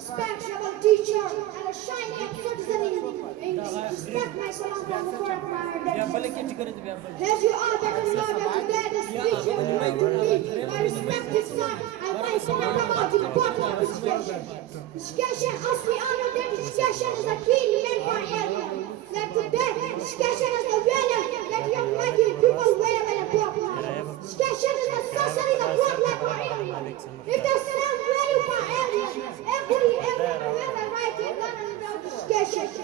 respectable teacher, and a shining citizen in respect myself from the court of my identity. As you are better Lord, and today the speech you have given to me, my respected son, I thank God about the important of education. Education, as we all know that education is a key element for area. That today, education is the value that you are making people wherever they go. Education is necessary to work like our area. If there's some value for area, every has a right to learn about education.